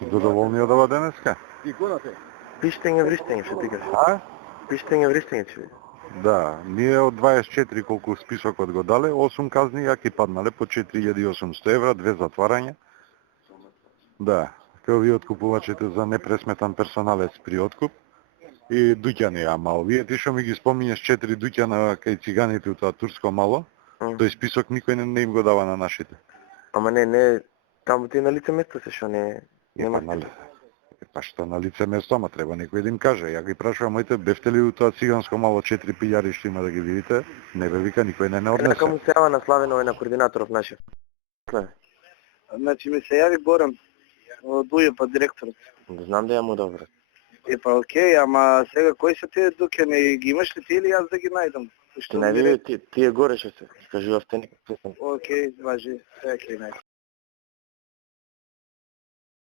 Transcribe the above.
Задоволни од ова денеска? Пиштење вриштење што ти кажеш. А? Пиштење вриштење че. Да, ние од 24 колку списокот го дале, 8 казни јаки паднале по 4800 евра, 2 затварања. Да, као ви откупувачите за непресметан персоналец при откуп. И дуќани, ама овие ти што ми ги споминеш 4 дуќана кај циганите у тоа турско мало, тој список никој не им го дава на нашите. Ама не, таму ти на лице место се што нема. Па што на лице место, ама треба некој да им каже. Ја ги прашувам моите, бевте ли у тоа циганско мало 4 пијари што има да ги видите? Не бе, вика, никој не однесе. Нека му се јава на Славено на координаторов нашиот. Значи ми се јави Горан од УЈП директорот. Знам да ја му добро. Па окей, ама сега кои се тие дуќани, ги имаш ли ти или јас да ги најдам? Ти најди тие горе што се, кажувавте некој. Окей, важи, сега ќе најдам.